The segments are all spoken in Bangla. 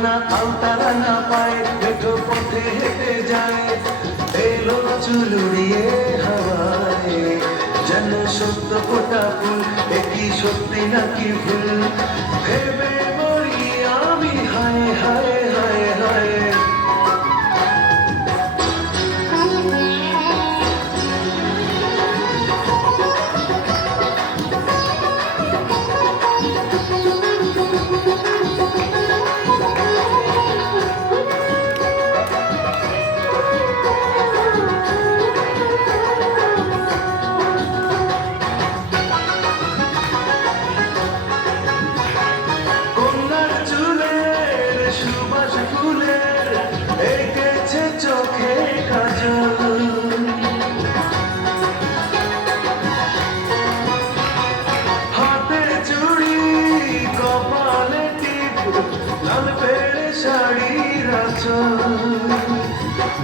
কন্যা আলতারা না পায় মেঠো পথে হেঁটে যায়, এলো চুল উড়িয়ে হাওয়ায়, যেন সত্য ফোটা ফুল, একই সত্যি নাকি ভুল, ভেবে মরি আমি হায় হায় হায় হায়।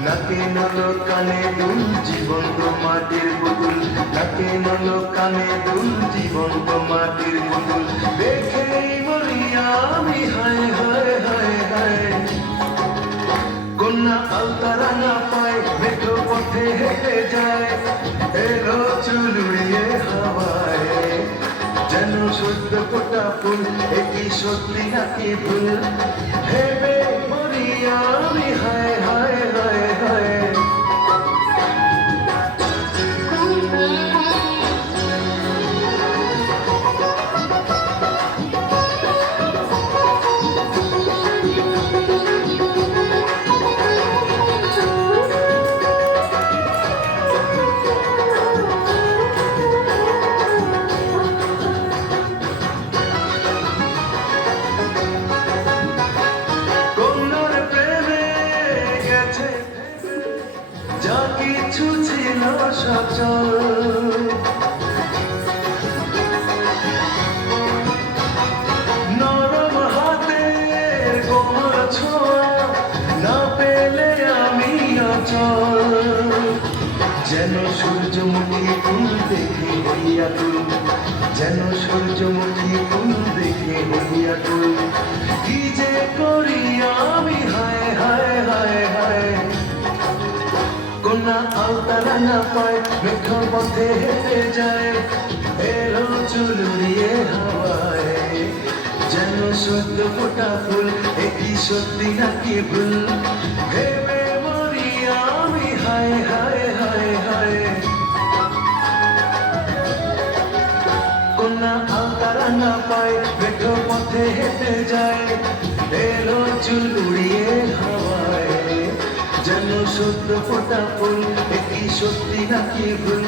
নাকে নলো কানে দুল জীবন্ত মাটির পুতুল, নাকে নলো কানে দুল জীবন্ত মাটির পুতুল, দেখেই মরি আমি হায় হায় হায় হায়। কন্যা আলতারা না পায় মেঠো পথে হেঁটে যায়, এলো চুল উড়িয়ে হাওয়ায়, যেন সত্য ফোটা ফুল, একই সত্যি নাকি ভুল, ভেবে মরি আমি হায় হায় হায় হায়। যা কিছু ছিল সচল, নরম হাতের কোমল ছোঁয়া না পেলে আমি অচল, যেন সূর্যমুখী ফুল দেখে হইয়া তুল, যেন সূর্যমুখী ফুল দেখে হইয়া তুল, কি যে করি আমি হায় হায় হায় হায়। কন্যা আলতারা না পায় মেঠো পথে হেঁটে যায়, এলো চুল উড়িয়ে হাওয়ায়, যেন সত্য ফোটা ফুল, একই সত্যি নাকি ভুল, ভেবে মরি আমি হায় হায় হায় হায়। কন্যা আলতারা না পায় মেঠো পথে হেঁটে যায়, এলো চুল উড়িয়ে হাওয়ায়, যেন সত্য ফোটা ফুল, একই সত্যি নাকি ভুল,